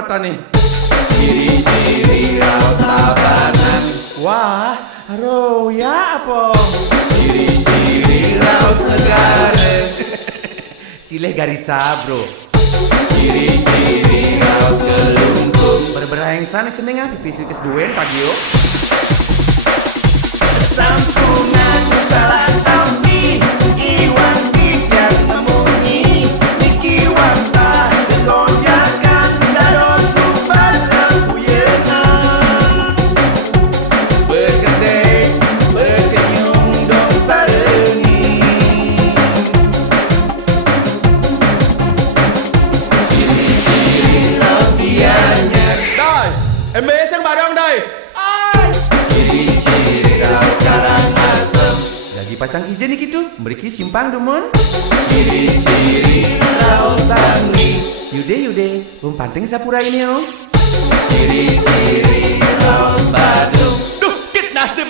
mata nih. Ciri-ciri raos Tabanan. Wah, roya apa? Ciri-ciri raos Negara. Sileh garisa bro. Ciri-ciri raos Kelungkung. Berberang sana cenengah pipis-pipis duen pagi yo. Sampungan salah tampi Iwan yang memunyi Niki wanta Kegonjakan Dados subat rempuyengan Berkedai Berkenyung Dong sarengi Ciri-ciri raos Gianyar. Dai, MS yang bareng dai. Ciri-ciri raos Karangasem. Lagi pacang ijen nih gitu, beriki simpang dumun. Ciri-ciri raos Tangi. Yude, panting sapura ini yo. Ciri-ciri raos Badung. Duh, kit nasib